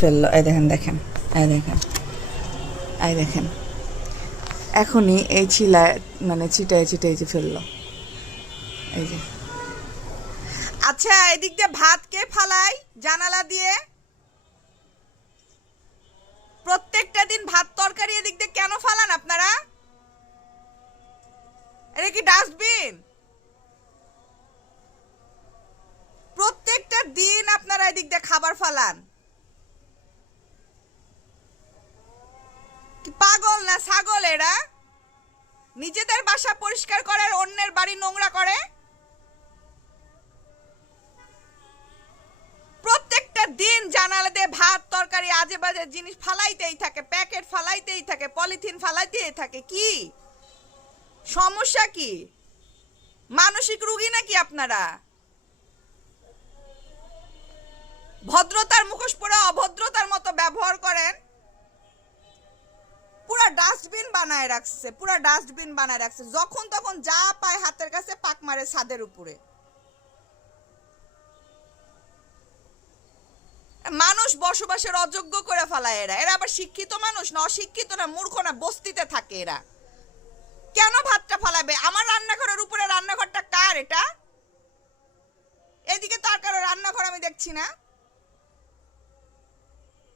ফেললো, এই দেখেন দেখেন, এই দেখেন, এই দেখেন, এখনই এই চিলায় মানে চিটায় চিটাই যে ফেললো, এই যে। আচ্ছা, এদিক দিয়ে ভাত কে ফালাই জানালা দিয়ে? প্রত্যেকটা দিন ভাত তরকারি এদিক দিয়ে কেন ফালান আপনারা? এটা কি ডাস্টবিন? প্রত্যেকটা দিন আপনারা এদিক দিয়ে খাবার ফালান। কি পাগল না ছাগল এরা? নিজেদের বাসা পরিষ্কার করে আর অন্যের বাড়ি নোংরা করে। প্রত্যেকটা দিন জানালা দিয়ে ভাত তরকারি আজে বাজে জিনিস ফালাইতেই থাকে, প্যাকেট ফালাইতেই থাকে, পলিথিন ফালাইতেই থাকে। কি সমস্যা? কি মানসিক রোগী নাকি আপনারা? ভদ্রতার মুখোশ পরে অভদ্রতার মতো ব্যবহার করেন। পুরা ডাস্টবিন বানায় রাখছে, পুরা ডাস্টবিন বানায় রাখছে, যখন তখন যা পায় হাতের কাছে পাক মারে ছাদের উপরে। মানুষ বসবাসের অযোগ্য করে ফেলায় এরা। এরা আবার শিক্ষিত মানুষ না, অশিক্ষিত না, মূর্খ না, বস্তিতে থাকে এরা। কেন ভাতটা ফালাবে? আমার রান্নাঘরের উপরে রান্নাঘরটা কার এটা? এদিকে তো আর কারো রান্নাঘর আমি দেখছি না।